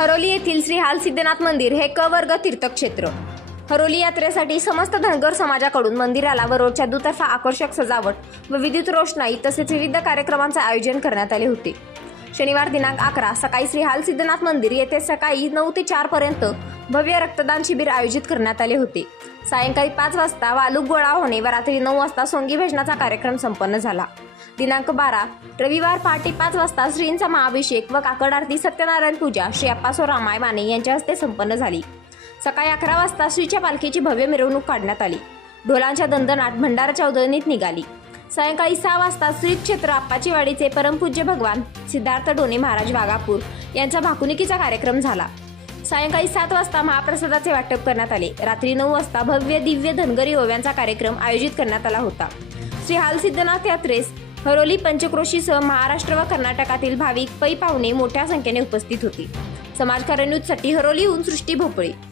हरोली येथील श्री हाल सिद्धनाथ मंदिर हे क वर्ग तीर्थक्षेत्र. हरोली यात्रेसाठी समस्त धनगर समाजाकडून मंदिराला व रोडच्या दुतर्फा आकर्षक सजावट व विद्युत रोषणाई तसेच विविध कार्यक्रमांचे आयोजन करण्यात आले होते. शनिवार दिनांक अकरा सकाळी श्रीहाल सिद्धनाथ मंदिर येथे सकाळी नऊ ते चार पर्यंत भव्य रक्तदान शिबिर आयोजित करण्यात आले होते. सायंकाळी पाच वाजता वालूक गोळा होणे व रात्री नऊ वाजता सोंगी भजनाचा कार्यक्रम संपन्न झाला. दिनांक बारा रविवार पहाटे पाच वाजता श्रींचा महाअभिषेक व काकड आरती सत्यनारायण पूजा श्री अप्पासो रामाय माने यांच्या हस्ते संपन्न झाली. सकाळी अकरा वाजता श्रीच्या पालखीची भव्य मिरवणूक काढण्यात आली. ढोलांच्या दंदनात भंडाराच्या उधळणीत निघाली. सायंकाळी सहा वाजता श्री क्षेत्र आप्पाचीवाडीचे परमपूज्य भगवान सिद्धार्थ डोणे महाराज वाघापूर यांचा भाकुनिकीचा कार्यक्रम झाला. सायंकाळी सात वाजता महाप्रसादाचे वाटप करण्यात आले. रात्री नऊ वाजता भव्य दिव्य धनगरी ओव्यांचा कार्यक्रम आयोजित करण्यात आला होता. श्री हाल सिद्धनाथ यात्रेस हरोली पंचक्रोशीसह महाराष्ट्र व कर्नाटकातील भाविक पै पाहुणे मोठ्या संख्येने उपस्थित होती. समाजकार्य न्यूजसाठी हरोलीहून सृष्टी भोपळे.